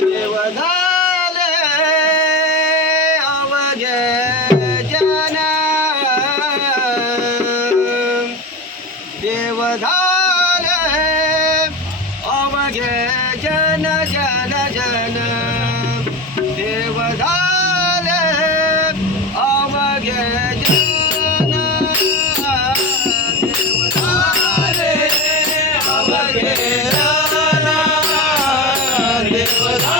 देव ದೇವರ